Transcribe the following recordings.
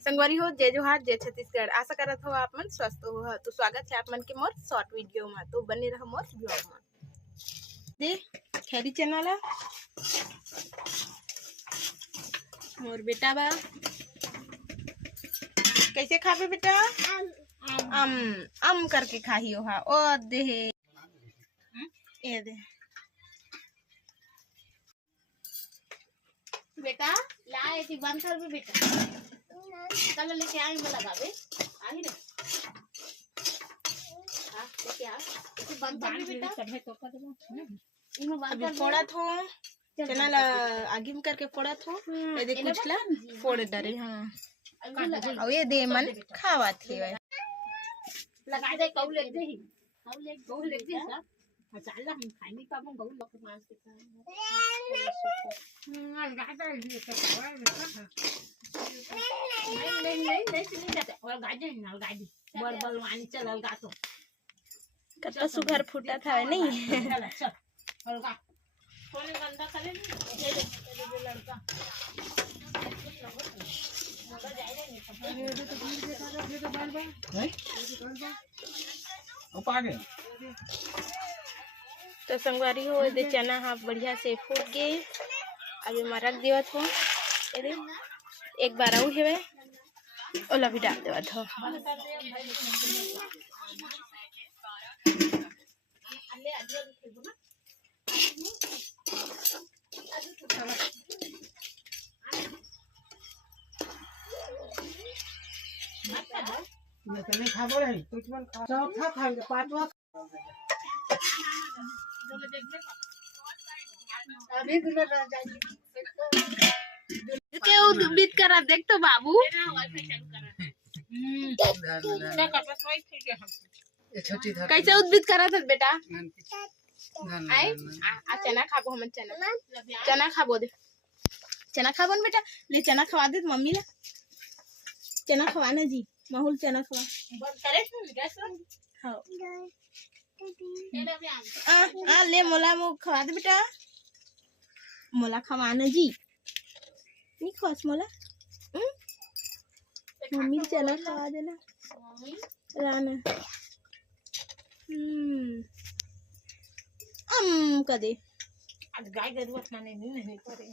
संगवारी हो जय जोहार जय छत्तीसगढ़। आशा करत हो आप मन स्वस्थ हो। तो स्वागत है आप मन के मोर शॉर्ट वीडियो में। तो बने रहो मोर ब्लॉग में। दे खैरी चना ला मोर बेटा बा कैसे खाबे बेटा? अम करके खाही हो। ओ दे ये दे बेटा ला ऐसी बंद कर भी बेटा कल लेके आई में लगावे आई रे हां लेके आ ऐसी बंद कर भी बेटा तो कर दो इमे बंद कर फोड़ा थो चना ला आगी में करके फोड़ा थो ये दे कुछ ला फोड़ डरे। हां और ये दे मन खावा थे लगा दे कऊ ले दे कऊ ले दे सब चल हम खाई नहीं पाबो गऊ लोग मांस के लगा दे ये तो नहीं सुनी जाते और गाड़ी ना गाड़ी बड़ बलवानी चल लगा तो कत्ता सुघर फूटा था नहीं चल चल लगा कोने गंदा करे नहीं ये लड़का मोटा जाए नहीं ये तो भीड़ देखा रहा है तो बाल बा ओ पागे तो संगवारी हो दे चना हाँ बढ़िया से फूट गए। अभी मैं रख देवत हो ये एक बार आऊ हेवे ओला भी डाल देवत हो। नहीं खाबो रे कुछ मन खा चौथा खाएंगे पांचवा अभी भी ना जाएगी के उद्भिद करा देख तो बाबू कैसे उद्भिद करा था बेटा? आई चना खाबो हम चना खाबो दे चना खाबो न बेटा ले चना खवा दे मम्मी ला चना खवाना जी माहौल चना खवा बंद करे गैस हां ये ले ले मोला मो खवा दे बेटा मोला खवाना जी नहीं खवास मोला मम्मी चना खवा देना राना कदे आज गाय गरुआ खाने नहीं करे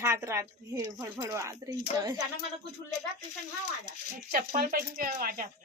हाथ रात हे भड़भड़ आद रही है चना में कुछ लेगा ट्यूशन हां आ जाते चप्पल पहन के आ जाते